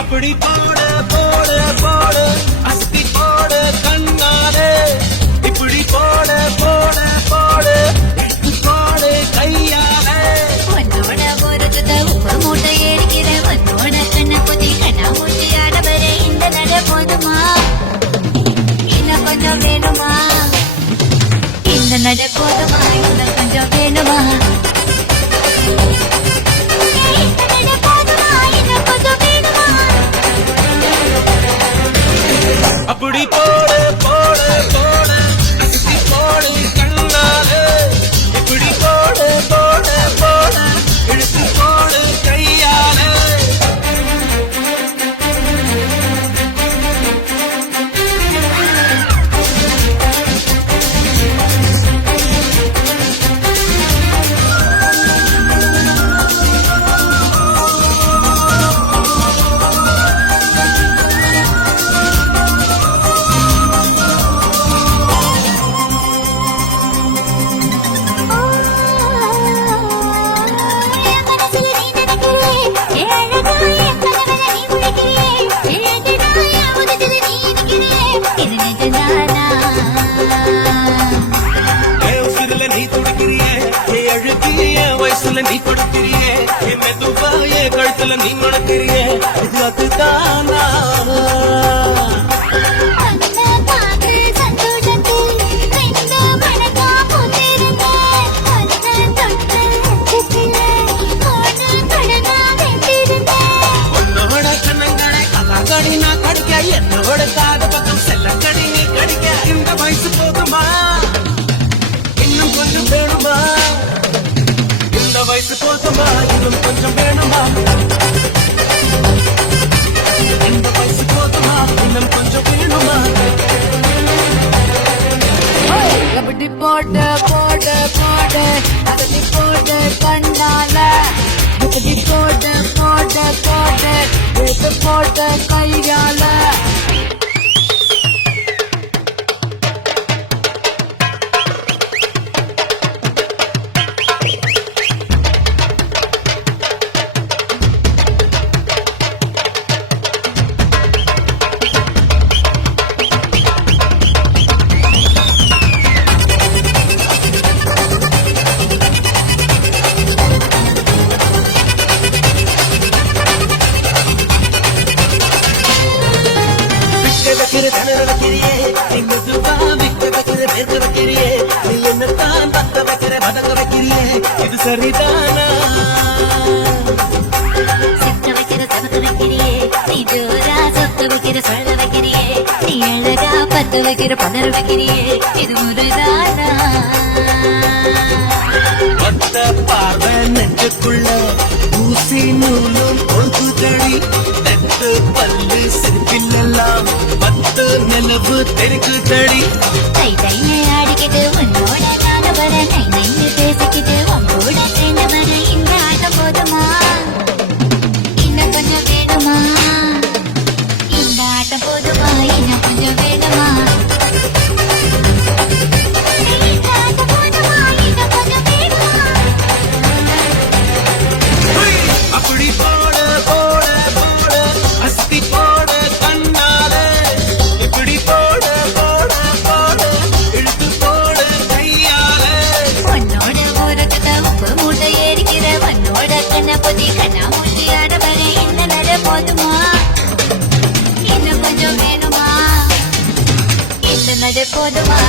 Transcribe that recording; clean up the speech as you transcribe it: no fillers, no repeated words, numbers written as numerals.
அப்படி போடு போடு போடு அஸ்தி போடு கண்ணாலே இப்படி போடு போடு போடு போடு கையாலே உன்னோட பொறுக்குத உப்பு மூட்டை ஏறிக்கிற உன்னோட கண்ண புதி கண்ணா மூச்சி ஆடவர இந்த நட போதுமா இன்னும் கொஞ்சம் வேணுமா இந்த நட போதுமா இன்னும் கொஞ்சம் வேணுமா அப்படி போடு போடு போடு அஸ்தி போடு கண்ணாலே இப்படி போடு போடு போடு இழுத்து போடு கையாலே வயசுல நீ கொடுக்கிறியே என் மெதுவாய கழுத்துல நீ மணக்கிறியே இது அதுதானா உன்னோட கண்ணங்களை கலாக்கடி நான் கடிக்க என்னோட காது பக்கம் செல்லக்கடி நீ கடிக்க இந்த வயசு போதுமா இன்னும் கொஞ்சம் வேணுமா வயசு போதுமா இன்னும் கொஞ்சம் வேணுமா இந்த வயசு போதுமா இன்னும் கொஞ்சம் வேணுமா எப்படி போட்டு போட்டு போட்டு அப்படி போட்டு கண்ணால எப்படி போட்டு போட்டு போட்டு எடுத்து போட்டு கையால இது சரிதானா சித்த வைக்கிற சமத்த வைக்கிறியே நீ ஜோரா சொத்த வைக்கிற சொல்ல வைக்கிறியே நீ அழகா பத்த வைக்கிற பணர வைக்கிறியே இது முறைதானா ஒத்த பார்வை நெஞ்சுக்குள்ள ஊசி நூலும் பொழுதுதடி தெத்து பல்லு சிரிப்பிலெல்லாம் பத்து நிலவு தெருக்குதடி தை தையை ஆடிக்கிட்டு உன்னோட நான வர நை நைன்னு பேசிக்கிட்டு உங்களோட சேர்ந்து வர இந்த ஆட்டம் போதுமா இன்னும் கொஞ்சம் வேணுமா இந்த ஆட்டம் போதுமா இன்னும் கொஞ்சம் வேணுமா அப்படி போடு போடு போடு அஸ்தி போடு கண்ணாலே இப்படி போடு போடு போடு இழுத்து போடு கையாலே உன்னோட ஊருக்கு உப்பு மூட்டை ஏறிக்கிற உன்னோட கண்ண பொதி கண்ணா மூச்சி ஆடவர இந்த நட போதுமா இன்னும் கொஞ்சம் வேணுமா இந்த நட போதுமா